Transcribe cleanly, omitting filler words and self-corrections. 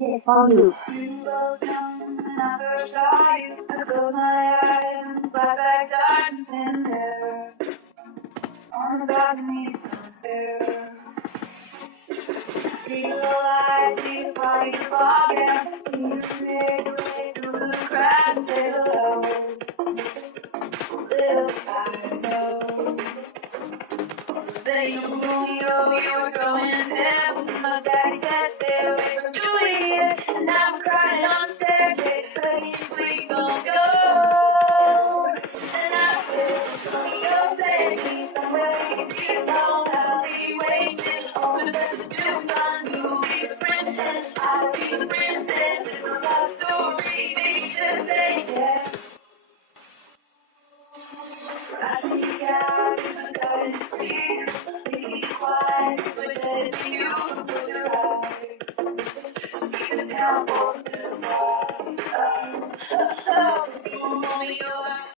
it for you. You were young when I first saw you. I closed my eyes and flashback darkness in there. On the balcony somewhere. See the light, see the fire falling. See you make your way through the crowd and say hello. Little I know. Then you were going there. My daddy said stay away from Juliet. And I'm crying on the staircase. Please, we gon' go. And I said, you'll take me somewhere we can be alone. I'll be waiting on the best to do. You'll be the princess, I'll be the princess. It's a love story, baby, just say yes. I see out in the garden, see, be quiet, but let you close your eyes. See the town walk to the wall. Oh, oh, oh,